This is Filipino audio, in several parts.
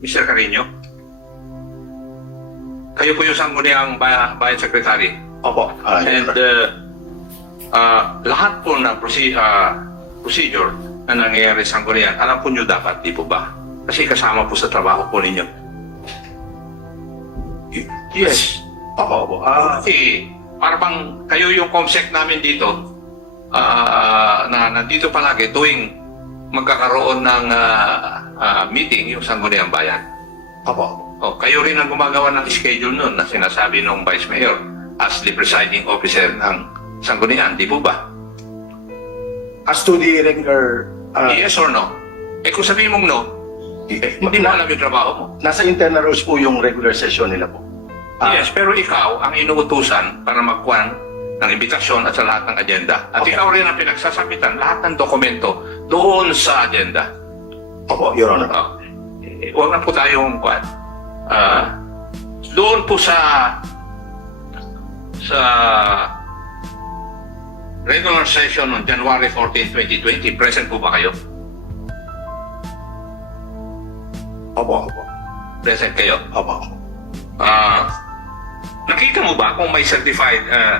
Mr. Carino? Kayo po yung sangguniang bayan secretary. Opo. And lahat po ng procedure na nangyayari sa sanggunian, alam po nyo dapat, di po ba? Kasi kasama po sa trabaho po ninyo. Yes. Opo. Kasi para bang kayo yung COMSEC namin dito, na nandito palagi tuwing magkakaroon ng meeting yung sangguniang bayan. Opo. Kayo rin ang gumagawa ng schedule nun na sinasabi ng Vice Mayor as the presiding officer ng sanggunian, di po ba? As to the regular... Yes or no? Kung sabihin mong no, hindi mo alam yung trabaho mo. Nasa internal rules po yung regular session nila po. Yes, pero ikaw ang inuutusan para magkuhan ng imbitasyon at sa lahat ng agenda. At Okay. ikaw rin ang pinagsasabitan lahat ng dokumento doon sa agenda. Opo, Your Honor. Huwag na po tayong kuhan. Doon po sa regular session on January 14, 2020, present po ba kayo? Opo. Present kayo? Opo. Nakita mo ba kung may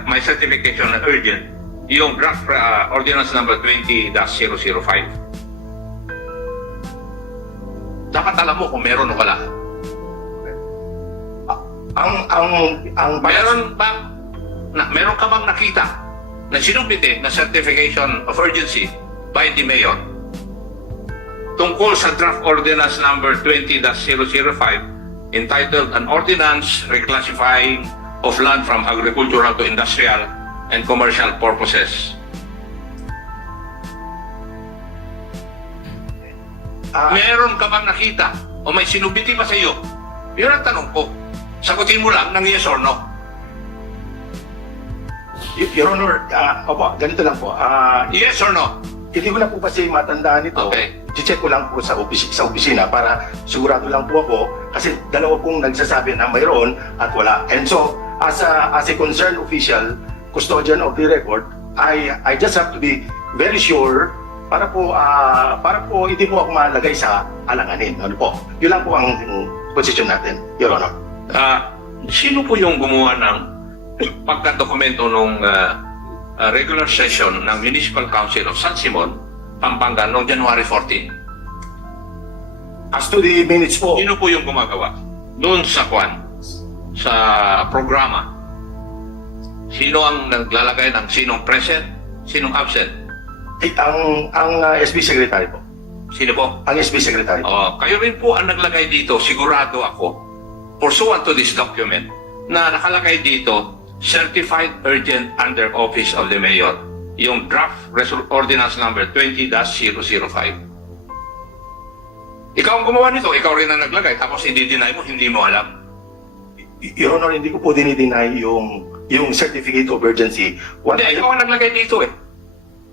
may certification na urgent yung draft ordinance number 20-005? Dapat alam mo kung meron o wala. Meron ka bang nakita na sinumpite na certification of urgency by the mayor tungkol sa draft ordinance number 20-005 entitled An Ordinance Reclassifying of Land from Agricultural to Industrial and Commercial Purposes? Meron ka bang nakita o may sinumpite ba sa iyo? Yun ang tanong ko. Sagutin mo lang ng yes or no. Your Honor, opo, ganito lang po. Yes or no? Hindi ko na po kasi matandaan ito. Okay. I-check ko lang po sa opisina para sigurado lang po ako kasi dalawa pong nagsasabi na mayroon at wala. And so, as a concerned official, custodian of the record, I just have to be very sure para po hindi po ako malagay sa alanganin. Ano po? Yun lang po ang position natin, Your Honor. Sino po yung gumawa ng pagkadokumento nung regular session ng Municipal Council of San Simon, Pampanga noong January 14? As to the minutes po, Sino po yung gumagawa? Doon sa sa programa. Sino ang naglalagay ng sinong present, sinong absent? ang SB Secretary po. Sino po? Ang SB Secretary po. Kayo rin po ang naglagay dito, sigurado ako, pursuant to this document, na nakalagay dito, Certified Urgent under Office of the Mayor, yung draft ordinance number 20-005. Ikaw ang gumawa nito, ikaw rin ang naglagay, tapos hindi deny mo, hindi mo alam. Your Honor, hindi ko po dinideny yung certificate of urgency. Hindi, ikaw ang naglagay dito eh.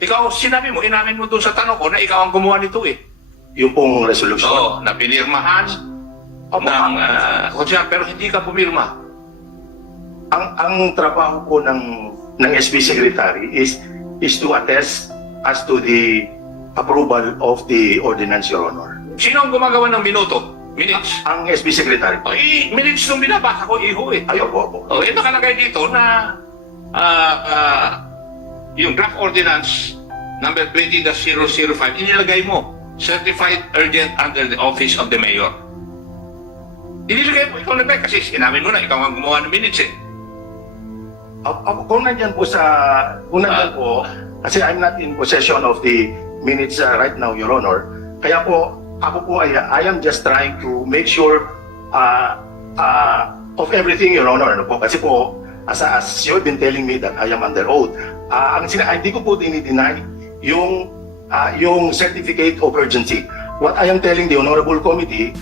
Ikaw, sinabi mo, inamin mo doon sa tanong ko na ikaw ang gumawa nito eh. Yung pong resolution. Oo, na pinirmahan ng konsyan, pero hindi ka pumirma. Ang trabaho po ng SB Secretary is to attest as to the approval of the ordinance, Your Honor. Sino ang gumagawa ng minuto? Minutes? Ang SB Secretary po. Minutes nung binabasa ko, iho eh. Ay, opo. Nakalagay dito na yung draft ordinance number 20-005, inilagay mo, Certified Urgent under the Office of the Mayor. Inilagay mo, ikaw na kasi sinabi mo na, ikaw ang gumawa ng minutes eh. Kung nandyan po kasi I'm not in possession of the minutes right now, Your Honor. Kaya po, ako po I am just trying to make sure of everything, Your Honor. Ano po? Kasi po, as you've been telling me that I am under oath, hindi ko po dinideny yung certificate of urgency. What I am telling the Honorable Committee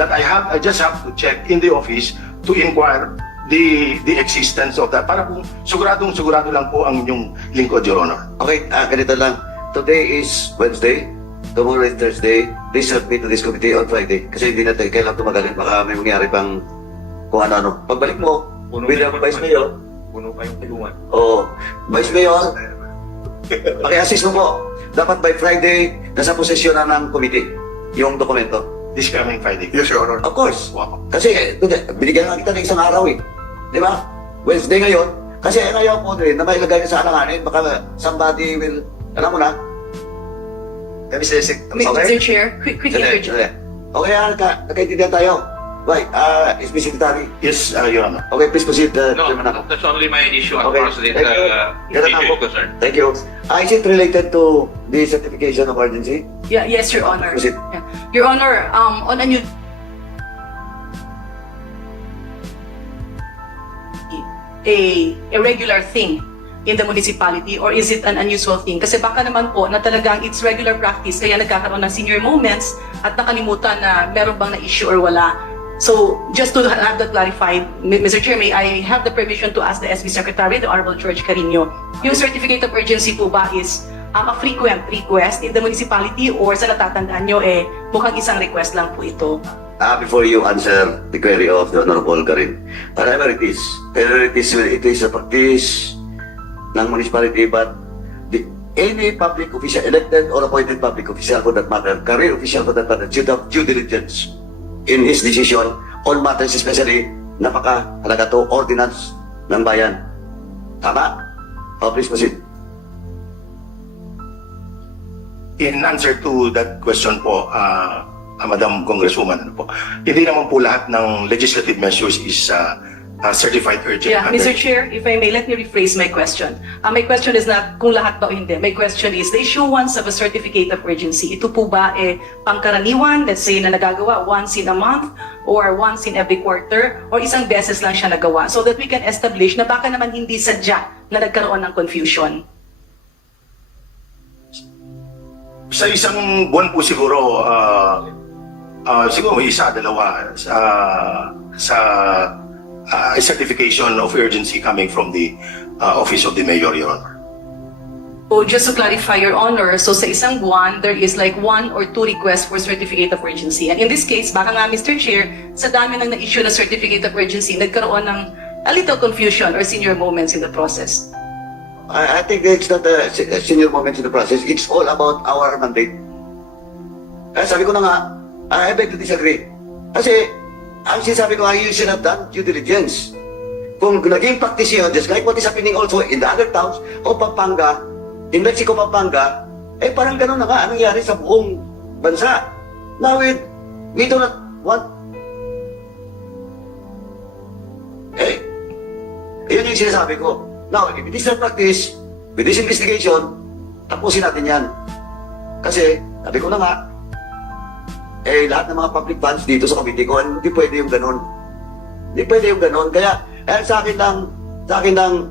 that I just have to check in the office to inquire the existence of that para po sigurado lang po ang inyong lingkod, Your Honor. Okay, ganito lang. Today is Wednesday, tomorrow is Thursday. Please submit to this committee on Friday. Kasi hindi natin kailangan tumagalin. Baka may mangyari pang kung ano-ano. Pagbalik mo, with the Vice Mayor. Puno pa yung tulungan. Oo. Vice Mayor, paki-assist mo po. Dapat by Friday, nasa posisyon na ng committee yung dokumento. this coming Friday. Yes, Your Honor. Of course. Opo. Kasi, binigyan lang kita ng isang araw eh. Di ba? Wednesday ngayon. Kasi ngayon po rin na may ilagay sa alanganin. Baka somebody will, alam mo na. Mr. Sec- Okay. Mr. Chair, quick interjection. Okay, nagkaintindihan tayo. Right, SB Secretary. Yes, Your Honor. Okay, please proceed, No, Chairman Ako. that's only my issue as Okay. far as this Thank you. Ganun issue ako. is concerned. Thank you. Is it related to the certification of urgency? Yeah, yes, Your Honor. Proceed. Yeah. Your Honor, on a new a regular thing in the municipality, or is it an unusual thing? Kasi baka naman po na talagang it's regular practice kaya nagkakaroon ng senior moments at nakalimutan na meron bang na-issue or wala. So, just to have that clarified, Mr. Chair, may I have the permission to ask the SB Secretary, the Honorable George Carino, yung certificate of urgency po ba is a frequent request in the municipality, or sa natatandaan nyo, mukhang isang request lang po ito? Before you answer the query of the Honorable Karin, whatever it is, whether it is a practice ng municipality, but any public official, elected or appointed public official for that matter, career official for that matter, should have due diligence in his decision on matters, especially napakahalaga to ordinance ng bayan. Tama? Please proceed. In answer to that question po, Madam Congresswoman, ano po, hindi naman po lahat ng legislative measures is certified urgent. Yeah, Mr. Chair, if I may, let me rephrase my question. My question is not kung lahat ba o hindi. My question is, the issuance of a certificate of urgency, ito po ba pangkaraniwan, let's say na nagagawa once in a month, or once in every quarter, or isang beses lang siya nagawa, so that we can establish na baka naman hindi sadya na nagkaroon ng confusion? Sa isang buwan po siguro, siguro isa, dalawa sa certification of urgency coming from the Office of the Mayor, Your Honor. So just to clarify, Your Honor, so sa isang buwan, there is like 1 or 2 requests for certificate of urgency. And in this case, baka nga, Mr. Chair, sa dami ng na-issue na certificate of urgency, nagkaroon ng a little confusion or senior moments in the process. I think it's not a senior moment in the process. It's all about our mandate. Sabi ko na nga, I beg to disagree. Kasi, ang sinasabi ko nga, you should have done due diligence. Kung naging practice yun, just like what is happening also in the other towns of Pampanga, in Mexico, Pampanga, parang ganun na nga ang nangyari sa buong bansa. Now, we do not want... Yun yung sinasabi ko. Now, if it is not practice, with this investigation, tapusin natin yan. Kasi, sabi ko na nga, lahat ng mga public funds dito sa committee ko, hindi pwede yung ganun. Hindi pwede yung ganun. Kaya, sa akin lang,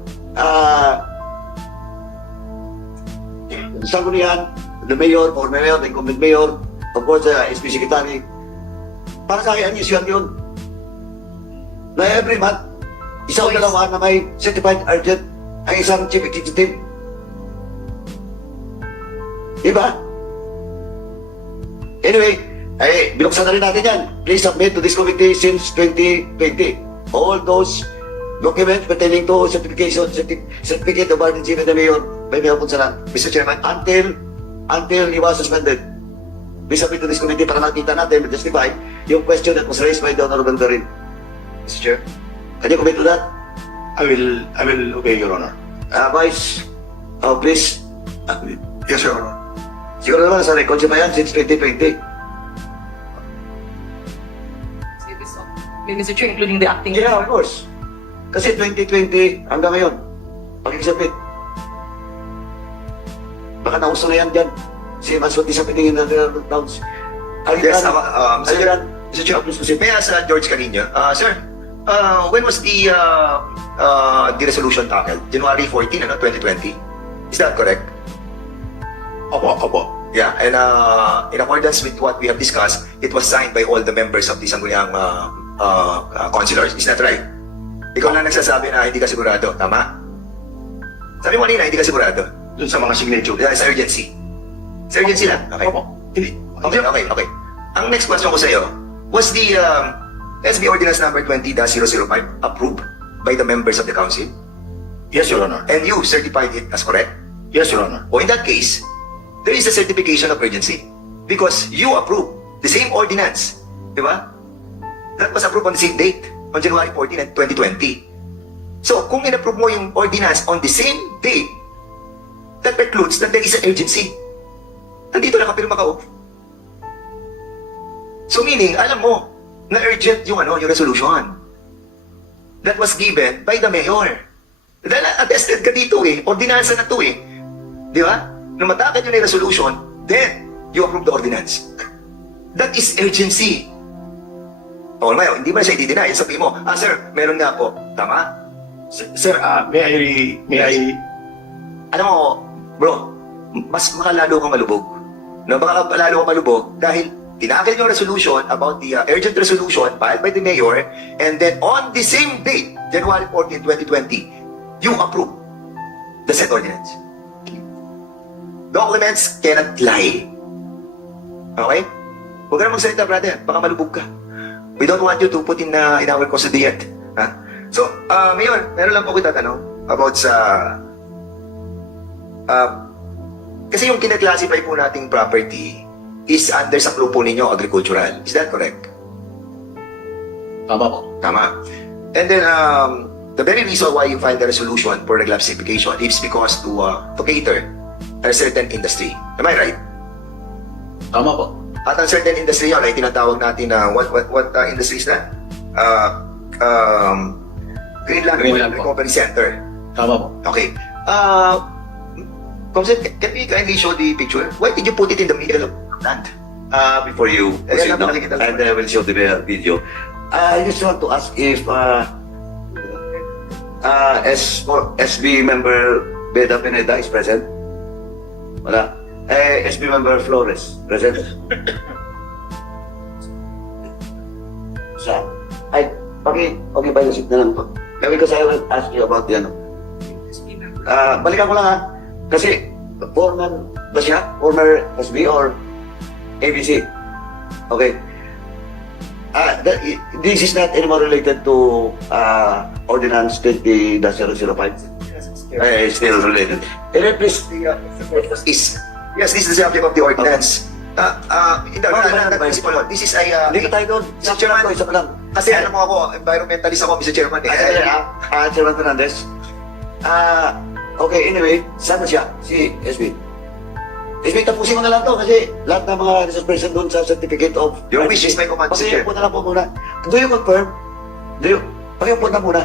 sanggunian, the mayor, former mayor, the incumbent mayor, of course, SB Secretary, para sa akin, unusual yun. Na every month, isa o dalawa na may certified urgent ang isang chief executive. Diba? Anyway, binuksan na rin natin yan. Please submit to this committee since 2020. All those documents pertaining to certificate of urgency by the mayor, by Mayor Punsalan, Mr. Chairman, until he was suspended. Please submit to this committee para nakita natin, justify yung question that was raised by the Honorable Karin. Mr. Chair. Can you commit to that? I will obey, Your Honor. Vice, please. Yes, Your Honor. Siguro naman sa record siya pa yan since 2020. Mr. Chair, including the acting. Yeah, of course. Kasi 2020 hanggang ngayon, pag-exhibit. Baka nauso na yan dyan. Same as what is happening in the other towns. Yes, Mr. Chair, please proceed. May I ask George Carino? Sir, when was the resolution tackled? January 14, 2020? Is that correct? Opo. Yeah, and in accordance with what we have discussed, it was signed by all the members of the Sangguniang councilors. Is that right? Ikaw na nagsasabi na hindi ka sigurado. Tama? Sabi mo kanina, hindi ka sigurado. Dun sa mga signature. Yeah, sa urgency. Sa urgency lang. Okay. Opo. Hindi. Okay. Ang next question ko sa iyo, was the SB Ordinance number 20-005 approved by the members of the council? Yes, Your Honor. And you certified it as correct? Yes, Your Honor. O in that case, there is a certification of urgency because you approve the same ordinance. Di ba? That was approved on the same date, on January 14 and 2020. So, kung in-approve mo yung ordinance on the same date, that precludes that there is an urgency. Nandito nakapirma ka, oh. So, meaning, alam mo, na urgent yung resolution that was given by the mayor. Dahil attested ka dito eh, ordinansa na to eh. Di ba? Nung matakad yun yung resolution, then, you approve the ordinance. That is urgency. O, ngayon, hindi ba siya i-deny? Sabi mo, sir, meron nga po. Tama? Sir, may I Alam mo, bro, mas makalalo kang malubog. No, baka lalo kang malubog dahil tinakil yung resolution about the urgent resolution filed by the mayor, and then on the same date, January 14, 2020, you approve the said ordinance. Documents cannot lie. Okay? Huwag ka na magsalita, brother. Baka malubog ka. We don't want you to put in our custody yet. Ha? So, Mayor, meron lang po kita tanong about sa... kasi yung kinaklasify po nating property is under sa grupo ninyo, agricultural. Is that correct? Tama po. Tama. And then, the very reason why you filed the resolution for reclassification is because to cater a certain industry. Am I right? Tama po. At ang certain industry yun ay tinatawag natin na what industry is that? Greenland Greenland po. Recovery Center. Tama po. Okay. Comsec, can we kindly show the picture? Why did you put it in the middle of land? Before you proceed Ayan, now, nakikita ko. and I will show the video. I just want to ask if SB member Beda Pineda is present. Wala. SB member Flores present. Sa okay ba yung seat na lang po? Because I will ask you about the balikan ko lang ha. Kasi, former ba siya? Former SB or ABC? Okay. This is not anymore related to Ordinance 20-005? It's still related. And then please, Yes, this is the subject of the ordinance. This is a... hindi ka tayo doon. Mr. Chairman, Isa pa lang. kasi alam mo ako, environmentalist ako, Mr. Chairman. Chairman Fernandez. Okay, anyway, saan na siya? Si SB. SB, tapusin ko na lang to kasi lahat ng mga resource person doon sa certificate of... Your wish is my command, Mr. Chair. Pakiupo na lang po muna. Do you confirm? Pakiupo na muna.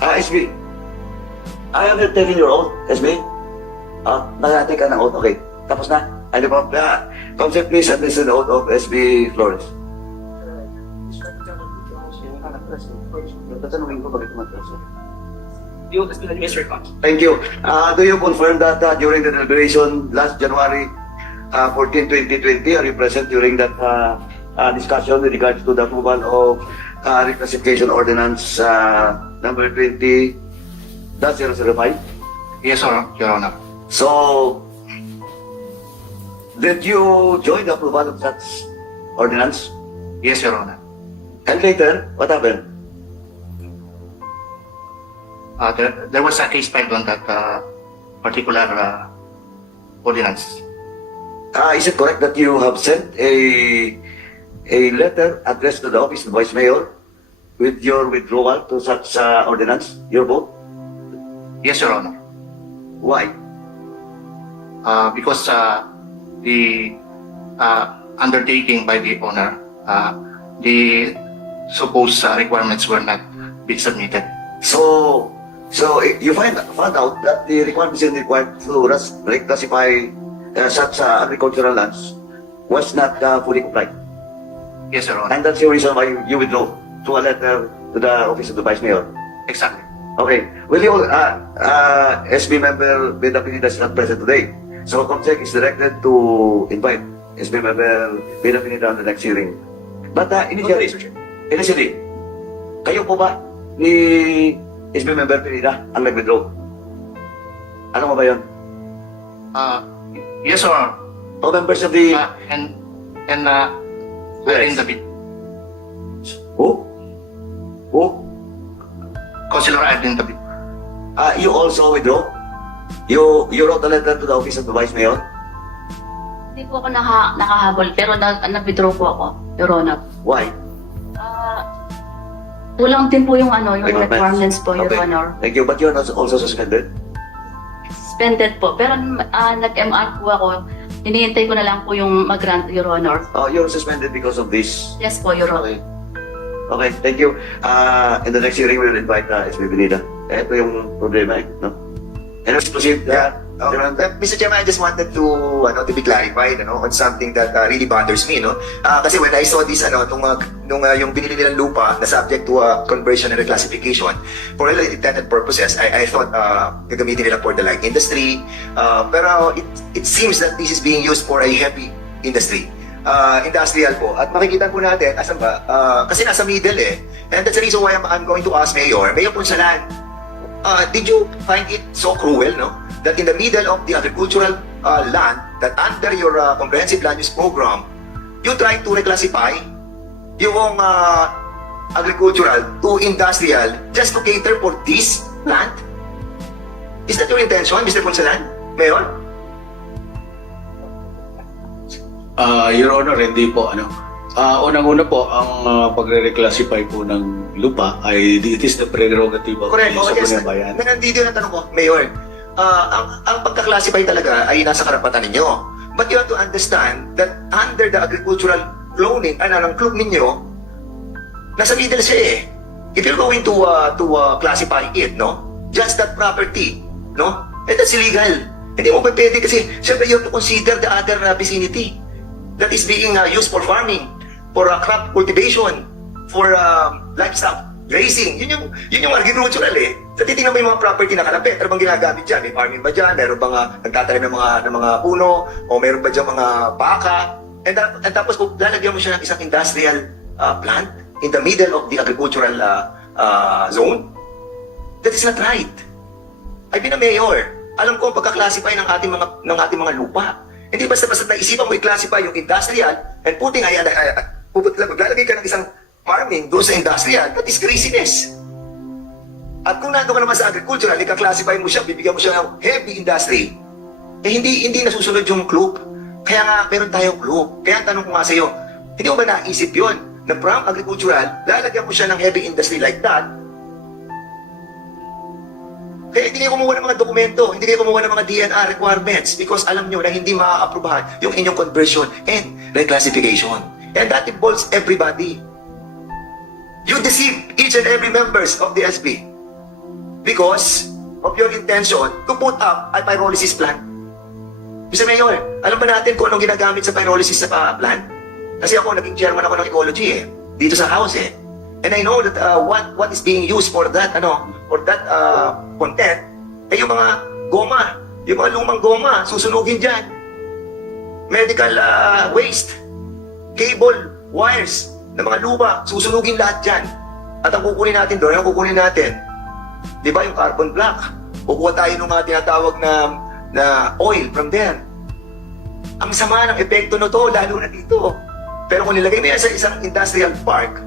SB. I am taking your oath, SB. Nag-ate ka ng oath, okay. Tapos na. Ano po? Concept, please, and this is the oath of SB Flores. Tatanungin ko bakit matras. Thank you. Do you confirm that during the deliberation last January 14, 2020, are you present during that discussion with regards to the approval of reclassification ordinance number 20-005? Yes, Your Honor. So, did you join the approval of such ordinance? Yes, Your Honor. And later, what happened? There was a case filed on that particular ordinance. Is it correct that you have sent a letter addressed to the office of Vice Mayor with your withdrawal to such ordinance, your vote? Yes, Your Honor. Why? Because the undertaking by the owner, the supposed requirements were not been submitted. So you found out that the requirements required to reclassify such agricultural lands was not fully complied. Yes, Your Honor. And that's the reason why you withdrew to a letter to the office of the Vice Mayor. Exactly. Okay. Will you, SB member Beda Pineda is not present today. So COMSEC is directed to invite SB member Beda Pineda on the next hearing. But initially, kayo po ba ni SB member Pineda ang nag-withdraw? Ano mo ba yun? Yes, Your Honor. O members of the... And Yes. in the bid, Who? Councilor Edwin David. You also withdraw? You wrote a letter to the office of the Vice Mayor? po ako nakahabol, pero nag-withdraw po ako, Your Honor. Why? Kulang din po yung yung Requirements. requirements po, Your Okay. Honor. Thank you. But you're not also suspended? Suspended po. Pero nag-MR po ako. Hinihintay ko na lang po yung mag-grant, Your Honor. You're suspended because of this. Yes po, Your Honor. Okay. Okay, thank you. In the next hearing, we'll invite SB Benida. Ito yung problema no? And let's proceed. Mr. Chairman, I just wanted to be clarified on something that really bothers me. Kasi when I saw this, yung binili nilang lupa na subject to conversion and reclassification for intended purposes, I thought gagamitin nila for the light industry. Pero it seems that this is being used for a heavy industry. Industrial po. At makikita po natin, asan ba? Kasi nasa middle eh. And that's the reason why I'm going to ask Mayor Punsalan, did you find it so cruel, that in the middle of the agricultural land, that under your comprehensive land use program, you try to reclassify yung agricultural to industrial just to cater for this land? Is that your intention, Mr. Punsalan? Mayor? Your Honor, hindi po. Unang-una po, ang pagre-reclassify po ng lupa ay it is the prerogative of Correct. the Oh, yes. Sangguniang Bayan. Nandito yung tanong ko, Mayor. Ang pagka-classify talaga ay nasa karapatan ninyo. But you have to understand that under the agricultural cloning, ng club ninyo, nasa middle siya eh. If you're going to classify it, just that property, that's illegal. Hindi mo pa pwede kasi, syempre you have to consider the other vicinity that is being used for farming, for crop cultivation, for livestock grazing. Yun yung agricultural eh. Sa titingnan mo yung mga property na kalapit, ano bang ginagamit dyan? May farming ba dyan? Meron bang nagtatanim ng mga puno? O meron ba dyan mga baka? And tapos kung lalagyan mo siya ng isang industrial plant in the middle of the agricultural zone, that is not right. I've been a mayor. Alam ko ang pagka-classify ng ating mga lupa. Hindi basta-basta naisipan mo i-classify yung industrial and maglalagay ka ng isang farming doon sa industrial, that is craziness. At kung nando ka naman sa agricultural, ika-classify mo siya, bibigyan mo siya ng heavy industry, hindi nasusunod yung club. Kaya nga, meron tayong club. Kaya ang tanong ko nga sa'yo, hindi mo ba naisip yun na from agricultural, lalagyan mo siya ng heavy industry like that? Kaya hindi kayo kumuha ng mga dokumento, hindi kayo kumuha ng mga DNR requirements because alam nyo na hindi maa-aprobahan yung inyong conversion and reclassification. And that involves everybody. You deceive each and every members of the SB because of your intention to put up a pyrolysis plant. Mr. Mayor, alam ba natin kung anong ginagamit sa pyrolysis sa plant? Kasi ako, naging chairman ako ng ecology dito sa house And I know that what is being used for that, content, ay yung mga goma, yung mga lumang goma, susunugin dyan. Medical waste, cable, wires, na mga luma, susunugin lahat dyan. At ang kukunin natin doon, di ba yung carbon black? Kukuha tayo ng mga tinatawag na oil from there. Ang sama ng epekto na to, lalo na dito. Pero kung nilagay mo yan sa isang industrial park,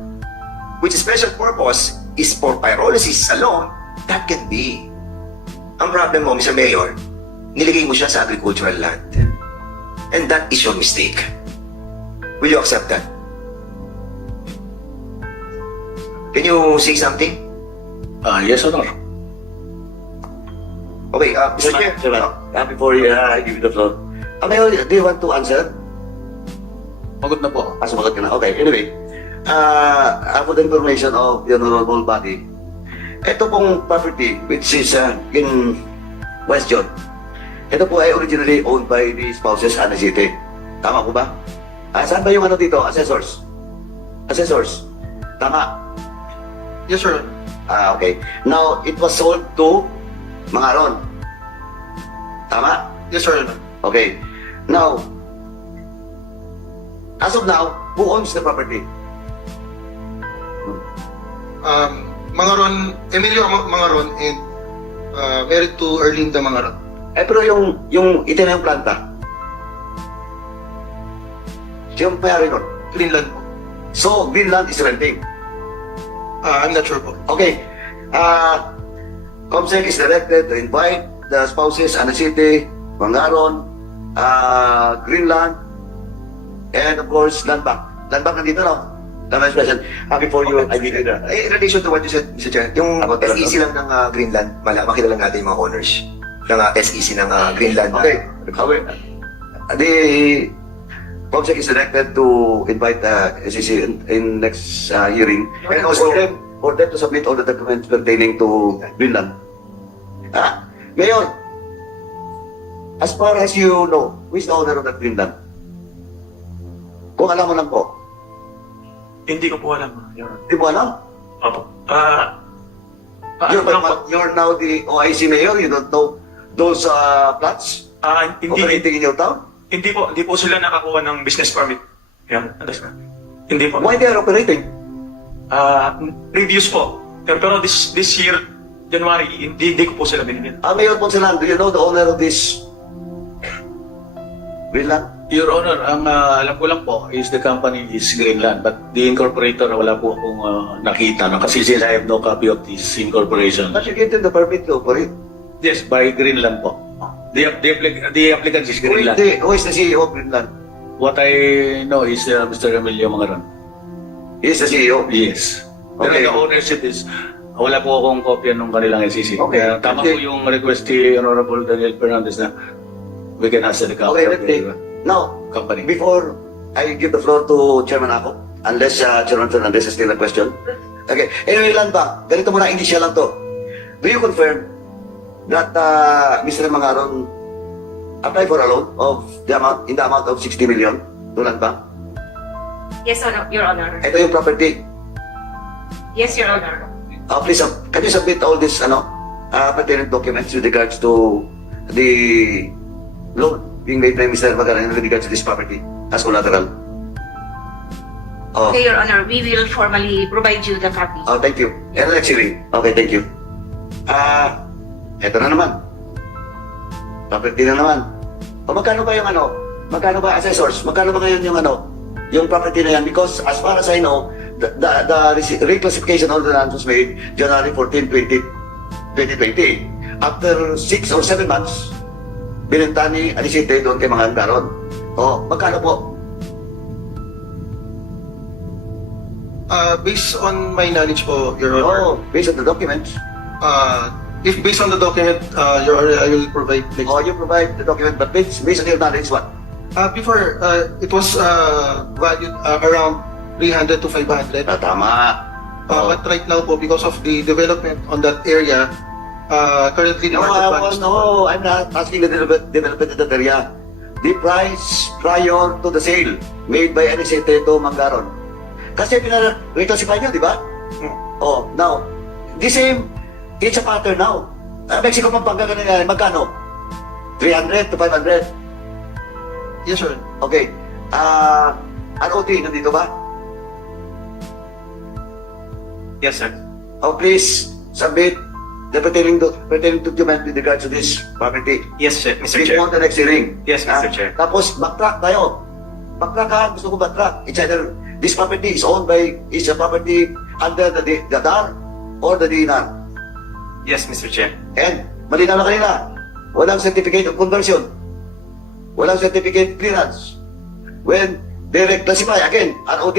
which special purpose is for pyrolysis alone, that can be. Ang problem mo, Mr. Mayor, nilagay mo siya sa agricultural land. And that is your mistake. Will you accept that? Can you say something? Yes, Honor. Okay, Mr. Chair. Before I give you the floor. Mayor, do you want to answer? Pagod na po. Sumagot ka na. Okay, anyway. For the information of the honorable body, ito pong property which is in question, ito po ay originally owned by the spouses Ana City. Tama po ba? Saan ba yung dito? Assessors? Tama? Yes, sir. Okay. Now, it was sold to Mangaron. Tama? Yes, sir. Okay. Now, as of now, who owns the property? Emilio Mangaron and married to Erlinda Mangaron. Pero yung itinayong planta, siyang mayari nun? Greenland po. So, Greenland is renting. I'm not sure po. Okay. COMSEC is directed to invite the spouses, Ana City, Mangaron, Greenland, And of course, land bank. Land bank nandito, no? Land bank special. Before you, I give you the... In relation to what you said, Mr. Chair, yung Ako talaga. SEC lang ng Greenland, makita lang natin yung mga owners ng SEC ng Greenland. Okay. Okay. The Comsec is directed to invite SEC in next hearing. And also for them to submit all the documents pertaining to Greenland. Mayor, as far as you know, who is the owner of that Greenland? Kung alam mo lang po. Hindi ko po alam, Your Honor. Di mo alam? Opo. You're now the OIC mayor, you don't know those plots Hindi operating in your town? hindi po sila nakakuha ng business permit. Yan, understand. Hindi po. Why they are operating? Reviews po. Pero this year, January, hindi ko po sila binigyan. Mayor Poncelan, do you know the owner of this Greenland? Your Honor, ang alam ko lang po is the company is Greenland, but the incorporator wala po akong nakita, no? Kasi since I have no copy of this incorporation. But you gave them the permit to operate. Yes, by Greenland po. The applicant is Greenland. Who is the CEO of Greenland? What I know is Mr. Emilio Mangaron. He is the CEO. Yes. Pero Okay. the ownership is, wala po akong kopya ng kanilang SEC. Okay. Kaya tama Okay. po yung request ni Honorable Daniel Fernandez na we can ask the copy Okay, of let's take. the Now, company. before I give the floor to Chairman Ako, unless Chairman Fernandez has still a question. Okay. Anyway, land bank. Ganito muna, initial lang to. Do you confirm that Mr. Mangaron applied for a loan of in the amount of 60 million to land bank? Yes, Your Honor. Ito yung property. Yes, Your Honor. Please, can you submit all this pertinent documents with regards to the loan being made by Mr. Mangaron with regards to this property as collateral? Okay, Your Honor. We will formally provide you the copy. Thank you. And next hearing. Okay, thank you. Eto na naman. Property na naman. Magkano ba yung magkano ba assessors? Magkano ba ngayon yung property na yan? Because as far as I know, the reclassification of the land was made January 14, 2020. After 6 or 7 months, binenta ni Alicete doon kay mga Garon. Magkano po? Based on my knowledge po, Your Honor, Based on the documents. if based on the document, Your Honor, I will provide next. You provide the document, but based on your knowledge, what? Before, it was valued around 300 to 500. Tama. But right now po, because of the development on that area, currently the market value is No, I'm not asking the development in that area. The price prior to the sale made by Anicete to Mangaron. Kasi pinag-reclassify niyo, di ba? Now, the same, it's a pattern now. Mexico Pampanga ganun magkano? 300 to 500. Yes, sir. Okay. ROT, nandito ba? Yes, sir. Please submit the pertaining document with regards to this property. Yes, sir, Mr. Before the next hearing. Yes, Mr. Chair. Tapos, backtrack tayo. Backtrack ha, gusto ko backtrack. It's either this property is owned by, is a property under the DAR or the DNR. Yes, Mr. Chair. And, malinaw na kanina, walang certificate of conversion. Walang certificate clearance. When they reclassify, again, ROD,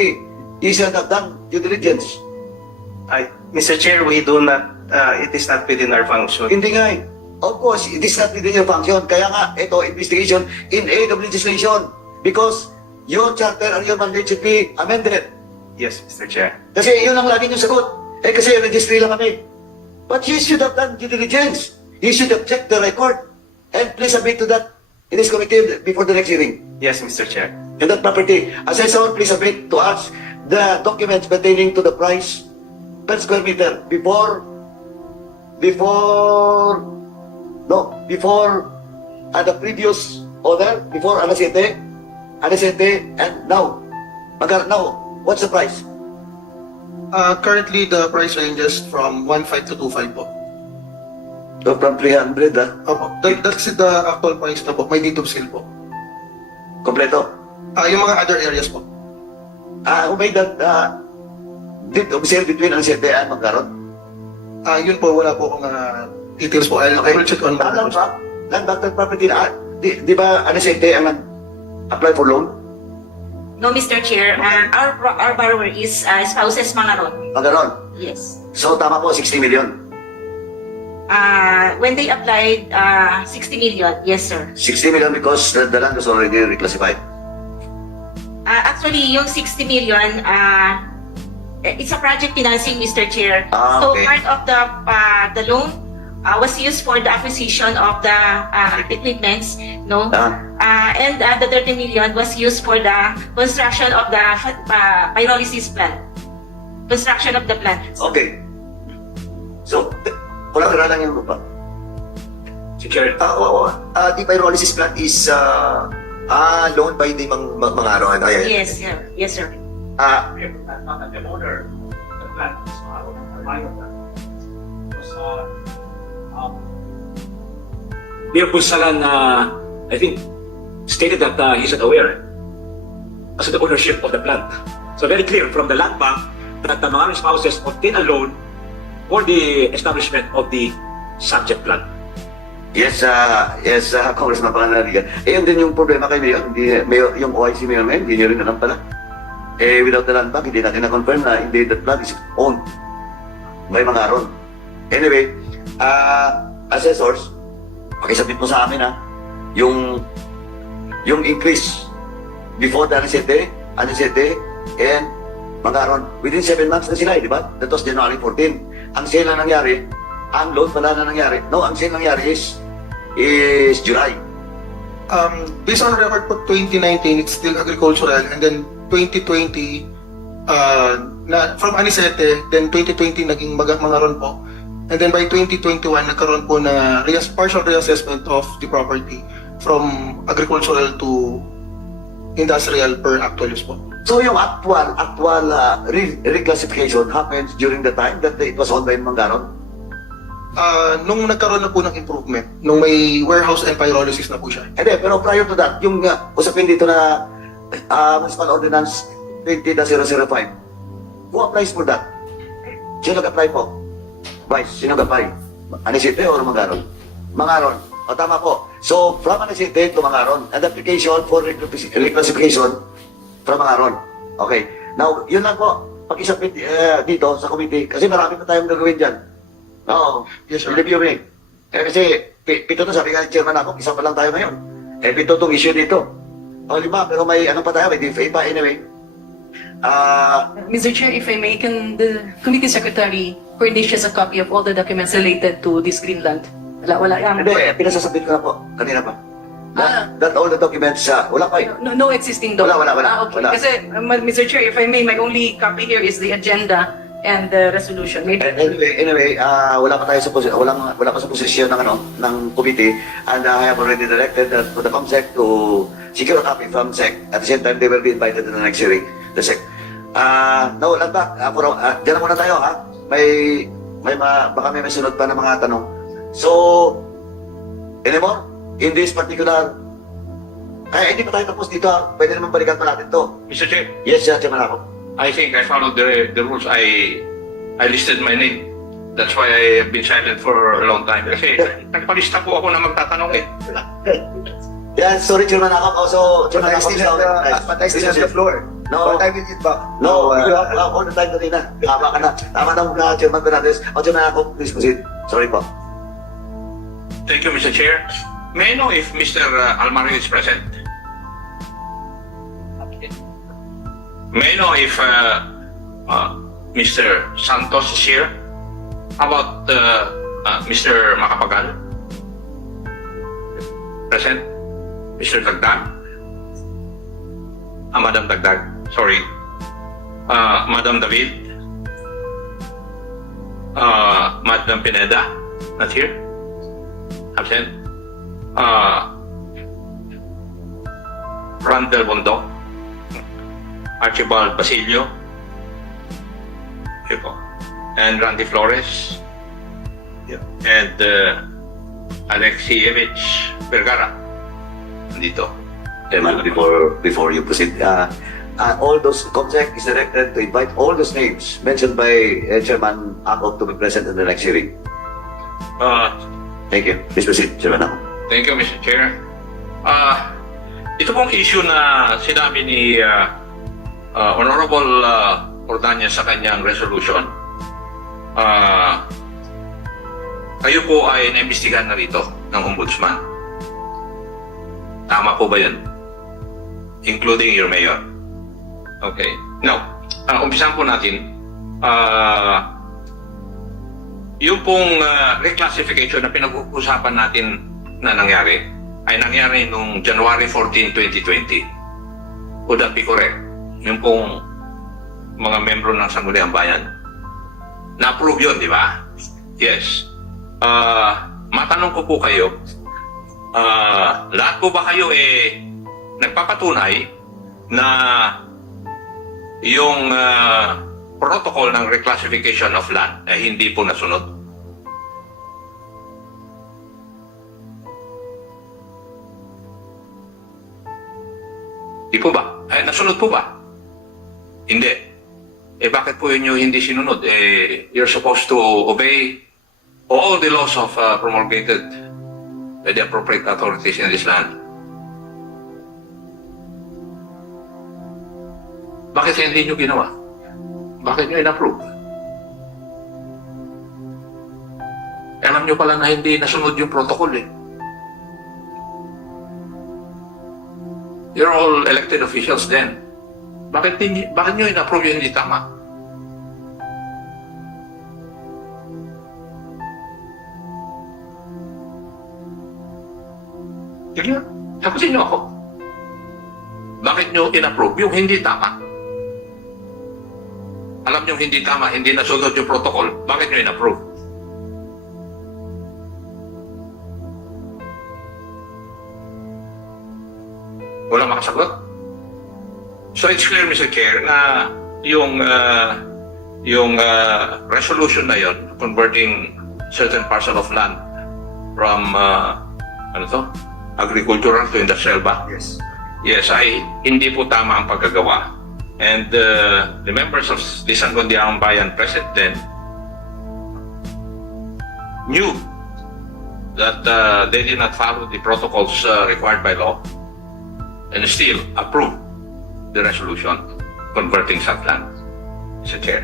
you should have done due diligence. Mr. Chair, we do not, it is not within our function. Hindi nga eh. Of course, it is not within your function. Kaya nga, ito, investigation in aid of legislation. Because your charter and your mandate should be amended. Yes, Mr. Chair. Kasi yun ang lagi yung sagot. Kasi registry lang kami. But you should have done due diligence. You should have checked the record. And please submit to that in this committee before the next hearing. Yes, Mr. Chair. And that property, assessor, please submit to us the documents pertaining to the price per square meter before the previous owner, before Alicete, and now. Now, what's the price? Currently, the price ranges from 1.5 to 2.5 po. So from 300, That's the actual price na po. May date of sale po. kompleto. Yung mga other areas po. Who made that deed of sale between Alicete and Mangaron? Yun po, wala po akong details po. I'll check on my Alam ba? Land bank property na, di ba Alicete ang apply for loan? No, Mr. Chair. Our borrower is spouses Mangaron. Maganon. Yes. So tama po, 60 million. When they applied 60 million, yes, sir. 60 million because the land was already reclassified. Actually, yung 60 million, it's a project financing, Mr. Chair. Ah, So okay. part of the loan was used for the acquisition of the equipments, no? And the 30 million was used for the construction of the pyrolysis plant. Construction of the plant. Okay. So, collateral lang yung lupa. Mr. Chair, The pyrolysis plant is loaned by the Mangaron. Ayan. Yes, sir. Yes, sir. the owner of the plant is Mayor Punsalan, I think, stated that he's not aware as to the ownership of the plant. So very clear from the land bank that the mga spouses obtain a loan for the establishment of the subject plant. Yes, Congressman Panganiban. Yun din yung problema kay Mayor. Mayor yung OIC Mayor Mem, hindi nyo rin alam pala. Without the land bank, hindi natin na-confirm na hindi that plant is owned by Mangaron. Anyway, assessors, pakisabit mo sa amin yung increase before the Anisete, and Mangaron. Within 7 months na sila, di ba? That was January 14. Ang sale na nangyari, ang loan pala na nangyari. No, ang sale nangyari is July. Based on record po 2019, it's still agricultural, and then 2020 from Anisete, then 2020 naging Mangaron po. And then by 2021, nagkaroon po na partial reassessment of the property from agricultural to industrial per actual use po. So yung actual reclassification happens during the time that it was owned by Mangaron? Nung nagkaroon na po ng improvement, nung may warehouse and pyrolysis na po siya. Hindi, pero prior to that, yung usapin dito na Municipal Ordinance 20-005, who applies for that? Sino nag-apply po? Vice, sino nag-apply? Anisete or Mangaron? Mangaron. O tama po. So, from Anisete to Mangaron, and application for reclassification from Mangaron. Okay. Now, yun lang po. Pag-isapit dito sa committee, kasi marami pa tayong gagawin dyan. Oo. Yes, sir. Review me. Kasi, pito to, sabi nga ni chairman ako, isa pa lang tayo ngayon. Pito tong issue dito. O, 5, pero may ano pa tayo, may DFA pa anyway. Mr. Chair, if I may, can the committee secretary furnish us a copy of all the documents related to this Greenland? Wala. Hindi, pinasasabit ko na po. Kanina pa. That all the documents, wala pa eh. No existing document. Wala. Okay. Wala. Kasi, Mr. Chair, if I may, my only copy here is the agenda and the resolution. Maybe. Anyway, wala pa tayo sa wala pa sa posisyon ng committee, and I have already directed that for the COMSEC to secure a copy from SEC. At the same time, they will be invited to the next hearing, the SEC. No, lang ba? Diyan na muna tayo, ha? Baka may sunod pa na mga tanong. So, anymore? In this particular, hindi pa tayo tapos dito, ha? Pwede naman balikan pa natin to. Mr. Chair, Yes, Chairman ako. I think I followed the rules. I listed my name. That's why I have been silent for a long time. Kasi nagpalista po ako na magtatanong eh. Yeah, sorry, Chairman ako. Also, But Chairman I ako. still have the floor. No. But I will get back. No, you have all the time kanina. Tama ka na. Tama na muna, Chairman Bernardes. O, Chairman ako, please proceed. Sorry po. Thank you, Mr. Chair. May I know if Mr. Almario is present? May I know if Mr. Santos is here? How about Mr. Macapagal? Present? Mr. Dagdag? Madam Dagdag, sorry. Madam David? Madam Pineda? Not here? Absent? Randall Bondok? Archibald Basilio? Here po. And Randy Flores? Yeah. And Alexievich Vergara? Nandito. Chairman, before you proceed, all those COMSEC is directed to invite all those names mentioned by Chairman Akop to be present in the next hearing. Thank you. Please proceed, Chairman Akop. Thank you, Mr. Chair. Ito pong issue na sinabi ni Honorable Ordanya sa kanyang resolution, kayo po ay naimbestigahan na rito ng Ombudsman. Tama po ba yun? Including your mayor. Okay. Now, umpisahan po natin. Yung pong reclassification na pinag-uusapan natin na nangyari ay nangyari noong January 14, 2020. Would that be correct? Yung pong mga membro ng Sangguniang Bayan. Na-approve yun, di ba? Yes. Matanong ko po kayo, lahat po ba kayo nagpapatunay na yung protocol ng reclassification of land ay hindi po nasunod? Di po ba? Ay, nasunod po ba? Hindi. Bakit po yun yung hindi sinunod? You're supposed to obey all the laws of promulgated by the appropriate authorities in this land. Bakit hindi nyo ginawa? Bakit nyo in-approve? Alam nyo pala na hindi nasunod yung protocol You're all elected officials then. Bakit nyo in-approve yung hindi tama? Sige, sagutin nyo ako. Bakit nyo in-approve yung hindi tama? Alam nyo hindi tama, hindi nasunod yung protocol. Bakit nyo in-approve? Wala makasagot? So it's clear, Mr. Chair, na yung resolution na yon converting certain parcel of land from agricultural to industrial ba? Yes. Yes, ay hindi po tama ang paggagawa. And the members of the Sangguniang Bayan present then knew that they did not follow the protocols required by law and still approved the resolution converting such land, Mr. Chair.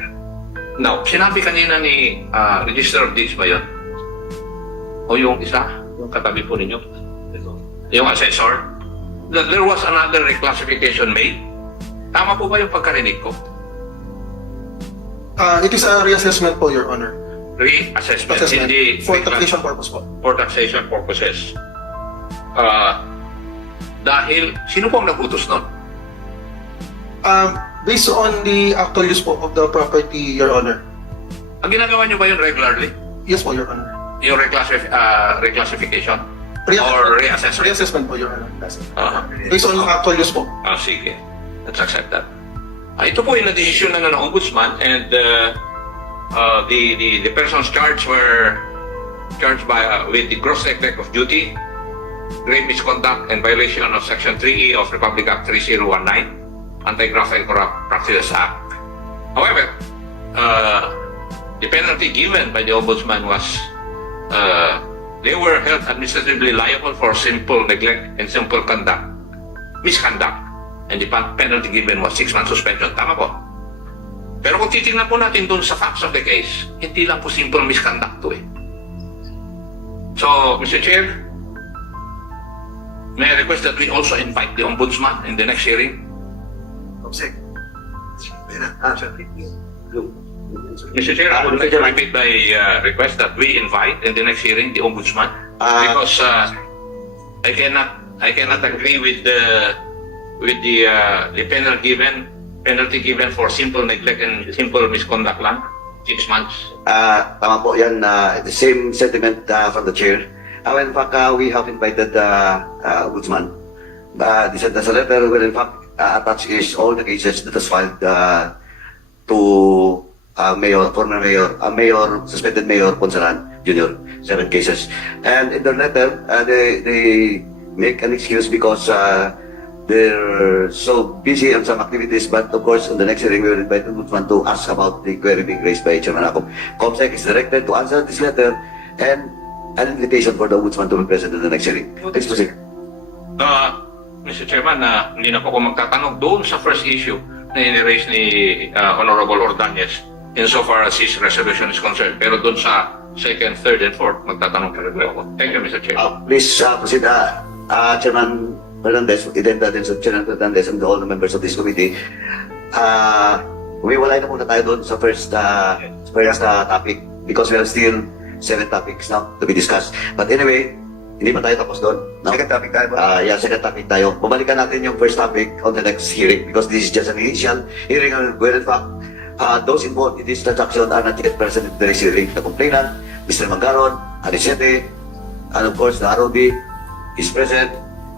Now, sinabi kanina ni Register of Deeds ba yun? O yung isa? Yung katabi po ninyo? Yung assessor? That there was another reclassification made? Tama po ba yung pagkarinig ko? It is a reassessment po, Your Honor. Reassessment, Assessment. hindi For taxation purpose po. for taxation purposes. Dahil, sino po ang nagutos nun? Based on the actual use po of the property, Your Honor. Ang ginagawa nyo ba yun regularly? Yes po, Your Honor. Yung reclassification? Or reassessment? Reassessment po, Your Honor. Uh-huh. Based on actual use po. Sige. Let's accept that. Ito po yung na-desisyon na ng Ombudsman and the persons charged were charged with the gross neglect of duty, grave misconduct and violation of Section 3E of Republic Act 3019, Anti-Graft and Corrupt Practices Act. However, the penalty given by the Ombudsman was they were held administratively liable for simple neglect and simple misconduct. And the penalty given was 6 months suspension. Tama po. Pero kung titingnan po natin dun sa facts of the case, hindi lang po simple misconduct to So, Mr. Chair, may I request that we also invite the Ombudsman in the next hearing? Mr. Chair, I would like to repeat my request that we invite in the next hearing the Ombudsman because I cannot agree with the penalty given for simple neglect and simple misconduct lang, 6 months. Tama po yan, the same sentiment from the chair. In fact, we have invited the Ombudsman. They sent us a letter where in fact attached is all the cases that was filed to suspended Mayor Ponsalan Jr., 7 cases. And in their letter, they make an excuse because they're so busy on some activities, but of course, on the next hearing, we will invite the Ombudsman to ask about the query being raised by Chairman Acop. COMSEC is directed to answer this letter and an invitation for the Ombudsman to be present in the next hearing. Please proceed. Mr. Chairman, hindi na po ako magtatanong doon sa first issue. na iniraise ni Honorable Ordonez insofar as his resolution is concerned. Pero dun sa second, third, and fourth, magtatanong talaga ako. Thank you, Mr. Chair. Please proceed, Chairman Fernandez, Identa din sa Chairman Fernandez and all the members of this committee. Umiwalay na muna tayo doon sa first topic because we have still 7 topics now to be discussed. But anyway, hindi pa tayo tapos doon. No? Second topic tayo ba? Yeah, second topic tayo. Bumalikan natin yung first topic on the next hearing because this is just an initial hearing on where in fact those involved in this transaction are not yet present in the next hearing. The complainant, Mr. Mangaron, Anisete, and of course the ROB is present.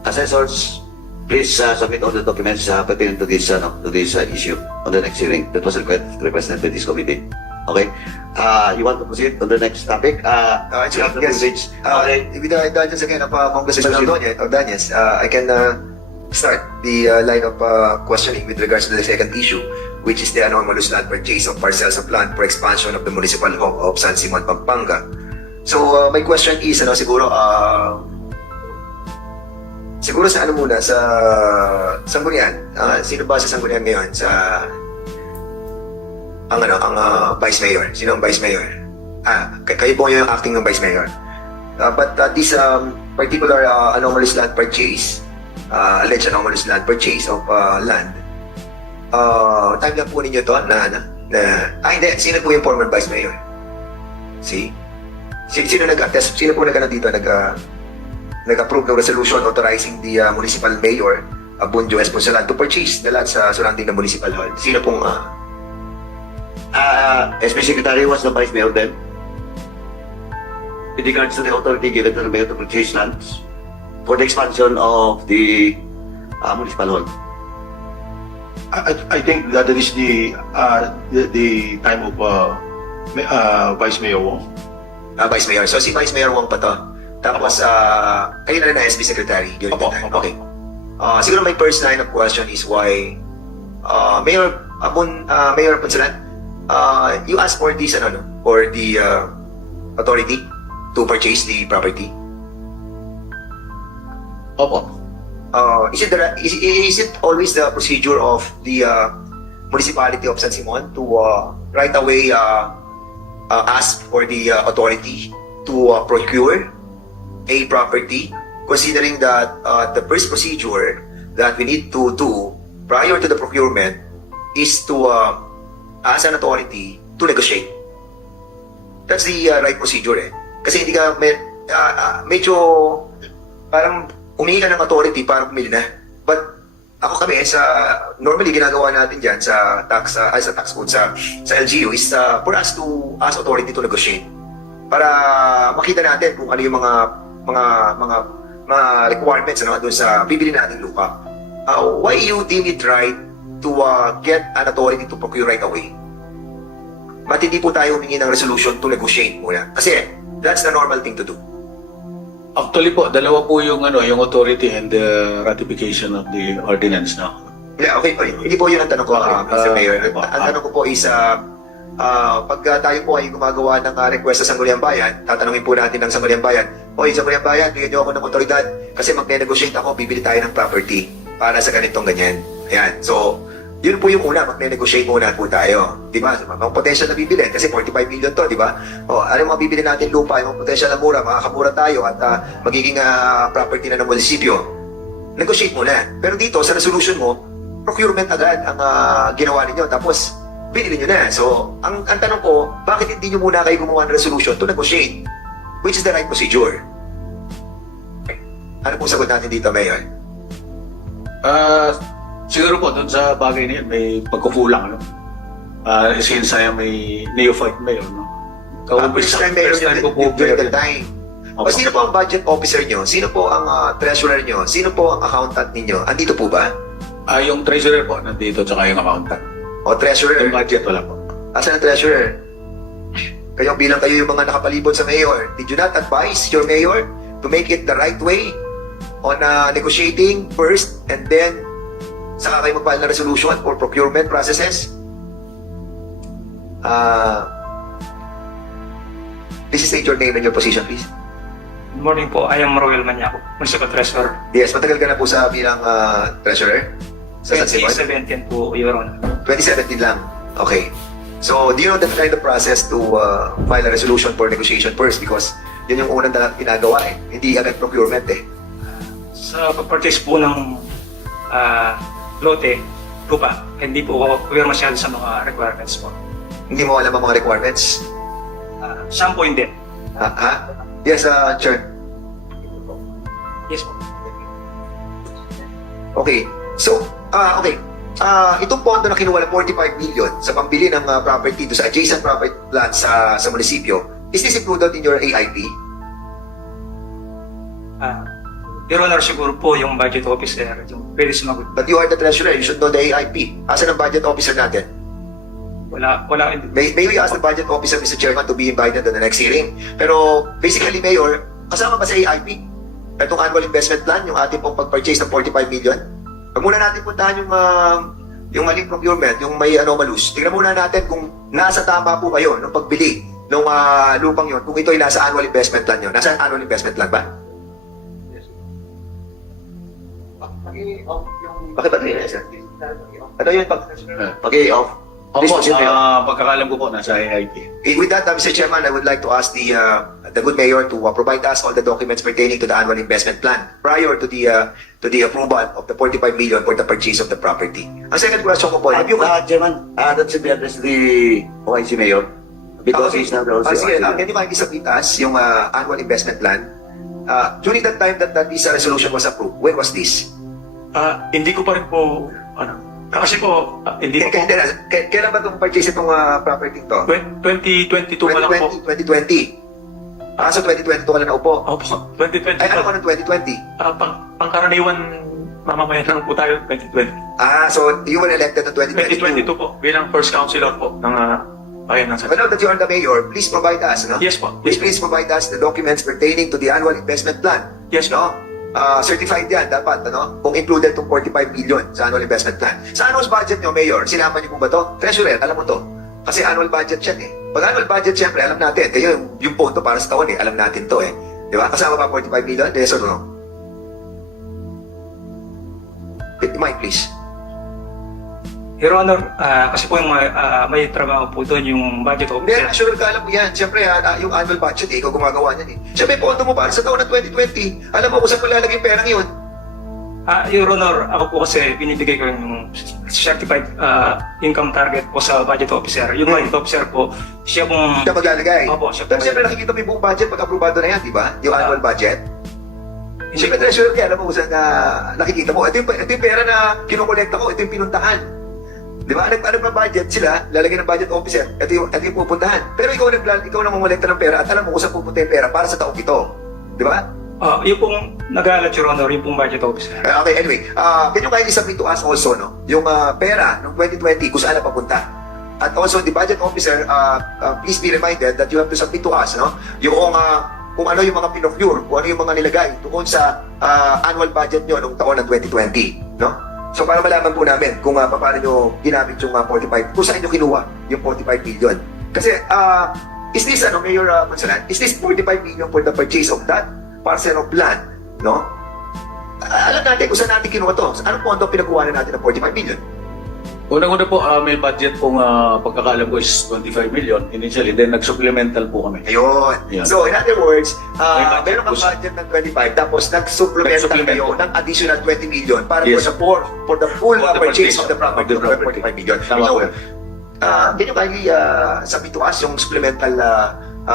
Assessors, please submit all the documents pertaining to this issue on the next hearing that was requested by this committee. Okay? You want to proceed on the next topic? Yes. Okay. With the indulgence again of Congressman Ordonez, I can start the line of questioning with regards to the second issue, which is the anomalous land purchase of parcels of land for expansion of the municipal home of San Simon, Pampanga. So, my question is, siguro sa ano muna, sa Sangguniang. Sino ba sa Sangguniang ngayon? Ang Vice Mayor. Sino ang Vice Mayor? Kayo po yung acting ng Vice Mayor. But this particular anomalous land purchase, alleged anomalous land purchase of land, time lang po ninyo to hindi. Sino po yung former Vice Mayor? See? Sino nag-attest? Sino po dito nag-approve ng resolution authorizing the municipal mayor, Bunjo Esponsalan, to purchase the land sa surrounding the municipal hall? Sino pong SP Secretary was the Vice Mayor then. With regards to the authority given to the Mayor to purchase lands for the expansion of the municipal hall. I think that is the time of Vice Mayor Wong. Vice Mayor? So si Vice Mayor Wong pa to. Tapos, kayo na rin na SB Secretary during Opo, that time. opo. Okay. Siguro my first line of question is why Mayor Ponsalan, you asked for this for the authority to purchase the property. Opo. Is it always the procedure of the municipality of San Simon to right away ask for the authority to procure a property, considering that the first procedure that we need to do prior to the procurement is to ask an authority to negotiate. That's the right procedure Kasi hindi ka medyo parang humingi ka ng authority para pumili na. But kami normally ginagawa natin diyan sa tax code sa LGU is for us to ask authority to negotiate para makita natin kung ano yung mga requirements doon sa bibili nating lupa. Why you deem it right to get an authority to procure right away? Ba't hindi po tayo humingi ng resolution to negotiate muna? Kasi that's the normal thing to do. Actually po, dalawa po yung authority and the ratification of the ordinance now. Yeah, okay. Hindi po yun ang tanong ko, Mr. Mayor. Ang tanong ko po is, pag tayo po ay gumagawa ng request sa Sangguniang Bayan, tatanungin po natin ng Sangguniang Bayan, Sangguniang Bayan, bigyan niyo ako ng otoridad kasi magne-negotiate ako, bibili tayo ng property para sa ganitong ganyan. Ayan. So, yun po yung una, magne-negotiate muna po tayo. Di ba? Mga potential na bibili kasi 45 million to, di ba? Ano mga bibili natin lupa, yung potential na mura, makakamura tayo at magiging property na ng munisipyo. Negotiate muna. Pero dito, sa resolution mo, procurement agad ang ginawa ninyo. Tapos, binili nyo na. So, ang tanong ko, bakit hindi nyo muna kayo gumawa ng resolution to negotiate? Which is the right procedure? Ano pong sagot natin dito, Mayor? Siguro po, doon sa bagay na yun, may pagkukulang, since I am a neophyte mayor, First time Mayor during the time. O sino po ang budget officer nyo? Sino po ang treasurer nyo? Sino po ang accountant ninyo? Andito po ba? Yung treasurer po, nandito, tsaka yung accountant. O treasurer? Yung budget, wala po. Asan ang treasurer? Kayo yung mga nakapalibot sa mayor. Did you not advise your mayor to make it the right way on negotiating first and then saka kayo mag-file na resolution for procurement processes? Please state your name and your position, please. Good morning po. I am Royal Maniaco, Municipal Treasurer. Yes, matagal ka na po sa bilang treasurer. Sa San Simon? 2017 po, Your Honor. 2017 lang. Okay. So, do you know the kind of process to file a resolution for negotiation first? Because yun yung unang ginagawa eh. Hindi agad procurement eh. Sa pag-purchase po ng lote, lupa, hindi po ako aware masyado sa mga requirements po. Hindi mo alam ang mga requirements? Saan po hindi? Yes, Chair. Yes po. Okay. So, okay. Itong pondo na kinuha ng 45 million sa pambili ng property do sa adjacent property land sa munisipyo, is this included in your AIP? Your Honor, siguro po yung budget officer, yung pwede sumagot. But you are the treasurer, you should know the AIP. Asan ang budget officer natin? Wala, May we ask the budget officer, Mr. Chairman, to be invited to the next hearing? Pero basically, Mayor, kasama ba sa AIP? Itong annual investment plan, yung ating pong pag-purchase ng 45 million? Pag muna natin puntahan yung maling procurement, yung may anomalous, tingnan muna natin kung nasa tama po kayo nung pagbili ng lupang yon, kung ito ay nasa annual investment plan yun. Nasa annual investment plan ba? Bakit ba rin? Ano yun? Pag-i-off? Opo, pagkakalam ko po, nasa AIP. With that, Mr. Chairman, I would like to ask the good mayor to provide us all the documents pertaining to the annual investment plan prior to the approval of the 45 million for the purchase of the property. Ang second question ko po, have you... Chairman, that should be addressed to the OIC Mayor. Because he's now the Sige, OIC. can you kindly submit us yung annual investment plan? During that time that this resolution was approved, when was this? Hindi ko pa rin po, kasi po, hindi po. Kailan ba itong purchase itong property to? 2022 pa lang po. 2020. So 2022 ka lang naupo. Opo, 2020 Ay, ano pa. ka ng 2020? Pangkaraniwan, mamamayan lang po tayo 2020. So you were elected in 2022. 2022 po, bilang first councilor po ng bayan ng San. But now that you are the mayor, please provide us, no? Yes po. Please provide us the documents pertaining to the annual investment plan. Yes po. No? Certified yan, dapat, ano? Kung included itong 45 million sa annual investment plan. Sa annual budget nyo, Mayor, sinama niyo po ba to? Treasurer, alam mo to. Kasi annual budget yan eh. Pag annual budget, syempre, alam natin. Kayo, yung pondo para sa taon eh, alam natin to eh. Di ba? Kasama ba 45 million? Yes or no? Mike, please. Your Honor, kasi po yung may trabaho po doon yung budget Hindi, officer. sure ka alam mo yan. Siyempre, yung annual budget, eh, ikaw gumagawa niyan eh. Siyempre, pondo mo para sa taon ng 2020. Alam mo kung saan malalagay yung perang yun. Your Honor, ako po kasi binibigay ko yung certified income target po sa budget officer. Yung budget officer po, siya pong... Siya maglalagay. Opo, siya Pero po. siyempre, nakikita mo yung buong budget pag aprobado na yan, di ba? Yung annual budget. Siyempre, treasurer ka, alam mo kung saan nakikita mo. Ito yung pera na kinukolekta ko, ito yung pinuntahan. Di ba? Ano ba budget sila? Lalagay ng budget officer. Ito yung pupuntahan. Pero ikaw na mamolekta ng pera at alam mo kung saan pupunta yung pera para sa taong ito. Di ba? Yung pong nag-aalat, Your Honor, yung pong budget officer. Okay, anyway. Can you kindly submit to us also, no? Yung pera ng 2020, kung saan napapunta. At also, the budget officer, please be reminded that you have to submit to us, no? Yung kung ano yung mga pinocure, kung ano yung mga nilagay tungkol sa annual budget nyo nung taon ng 2020, no? So para malaman po namin kung paano nyo ginamit yung 45, kung saan nyo kinuha yung 45 million. Kasi, is this, Mayor Monsalan, is this 45 million for the purchase of that parcel of land, no? Alam natin kung saan natin kinuha to. Anong pondo pinagkuha na natin ng 45 million? Unang-una po, may budget pong pagkakalam ko is 25 million initially, then nag-supplemental po kami. Ayun. Yeah. So, in other words, budget meron kang po siya. budget ng 25, tapos nag-supplemental kayo ng additional 20 million para Yes. for the full For the purchase purchase of the property of the of property. 45 million. Tama po yan. Can you kindly submit to us yung supplemental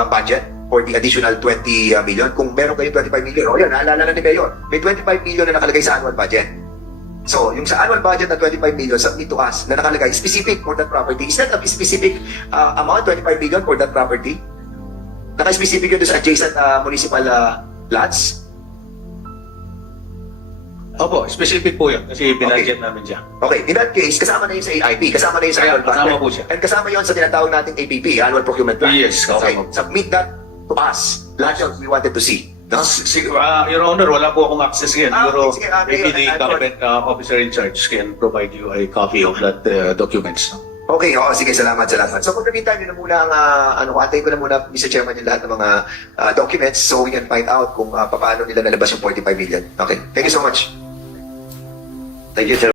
budget for the additional 20 million? Kung meron kayo 25 million, o yan, naalala na ni Mayor, may 25 million na nakalagay sa annual budget. So, yung sa annual budget na 25 million, submit to us na nakalagay specific for that property. Is that a specific amount, 25 million for that property? Naka-specific yun doon sa adjacent municipal lots? Opo, specific po yun kasi binadget namin siya. Okay, in that case, kasama na yun sa AIP, kasama na yun sa annual budget. Kasama po siya. And kasama yun sa tinatawag nating APP, Annual Procurement Plan. Yes, kasama Okay, po. submit that to us. Lahat yun we wanted to see. No? Your Honor, wala po akong access ngayon. Pero sige, maybe the Mayor, government officer in charge can provide you a copy of that documents. Okay, sige, salamat. So, for the meantime, yun na muna ang, antayin ko na muna, Mr. Chairman, yung lahat ng mga documents so we can find out kung paano nila nalabas yung 45 million. Okay, thank you so much. Thank you, Chairman.